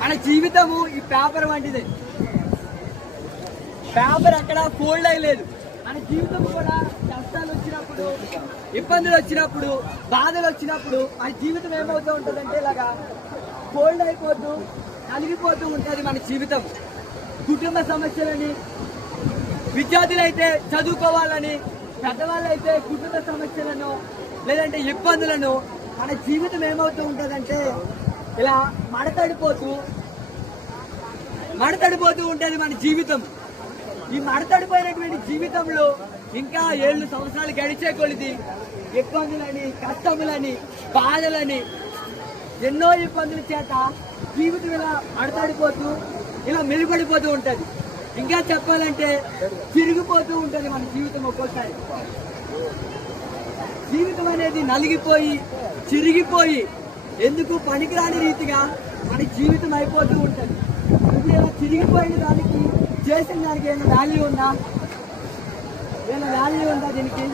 మన జీవితము ఈ పేపర్ వంటిదే. పేపర్ అక్కడ ఫోల్డ్ అయ్యలేదు. మన జీవితం కూడా కష్టాలు వచ్చినప్పుడు, ఇబ్బందులు వచ్చినప్పుడు, బాధలు వచ్చినప్పుడు మన జీవితం ఏమవుతూ ఉంటుందంటే ఇలాగా ఫోల్డ్ అయిపోతూ నలిగిపోతూ ఉంటుంది మన జీవితం. కుటుంబ సమస్యలని, విద్యార్థులైతే చదువుకోవాలని, పెద్దవాళ్ళైతే కుటుంబ సమస్యలను లేదంటే ఇబ్బందులను, మన జీవితం ఏమవుతూ ఉంటుందంటే ఇలా మడతడిపోతూ ఉంటుంది మన జీవితం. ఈ మడతడిపోయినటువంటి జీవితంలో ఇంకా 7 సంవత్సరాలు గడిచే కొలిది ఇబ్బందులని, కష్టములని, బాధలని, ఎన్నో ఇబ్బందుల చేత జీవితం ఇలా మడతడిపోతూ ఇలా మెరుగుపడిపోతూ ఉంటుంది. ఇంకా చెప్పాలంటే చిరిగిపోతూ ఉంటుంది మన జీవితం. ఒక్కోసారి జీవితం అనేది నలిగిపోయి, చిరిగిపోయి, ఎందుకు పనికిరాని రీతిగా మన జీవితం అయిపోతూ ఉంటుంది. ఇప్పుడు ఇలా చిరిగిపోయిన దానికి, చేసిన దానికి ఏమైనా వాల్యూ ఉందా? దీనికి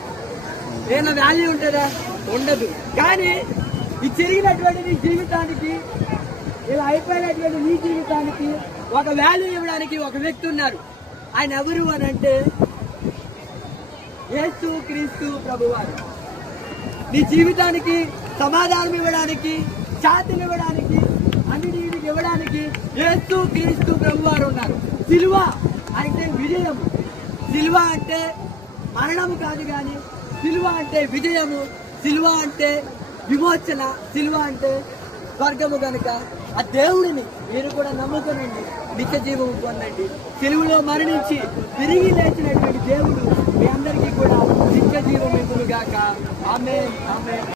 ఏమైనా వాల్యూ ఉంటుందా? ఉండదు. కానీ ఈ చిరిగినటువంటి నీ జీవితానికి, ఇలా అయిపోయినటువంటి నీ జీవితానికి ఒక వాల్యూ ఇవ్వడానికి ఒక వ్యక్తి ఉన్నారు. ఆయన ఎవరు అని అంటే యేసు క్రీస్తు ప్రభువారు. నీ జీవితానికి సమాధానం ఇవ్వడానికి, శాంతినివ్వడానికి, అన్నిటికి ఇవ్వడానికి యేసు క్రీస్తు ప్రభువారు ఉన్నారు. సిలువ అంటే విజయము. సిలువ అంటే మరణము కాదు, కానీ సిలువ అంటే విజయము. సిలువ అంటే విమోచన. సిలువ అంటే స్వర్గము. కనుక ఆ దేవుడిని మీరు కూడా నమ్ముకునండి, నిత్య జీవము పొందండి. సిలువలో మరణించి తిరిగి లేచినటువంటి దేవుడు మీ అందరికీ కూడా నిత్య జీవం ఇవ్వునుగాక. ఆమేన్, ఆమేన్.